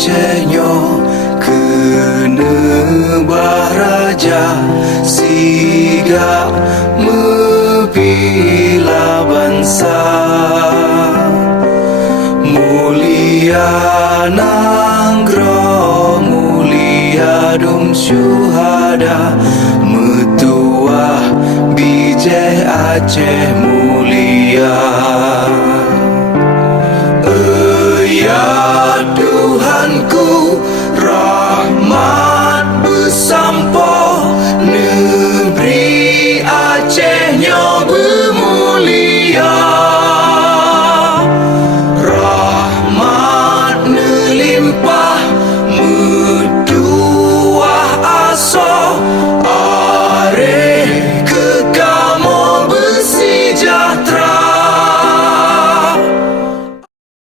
Acehnya kena baraja siga membela bangsa. Mulia nangro mulia dum syuhada, metuah bijih Aceh.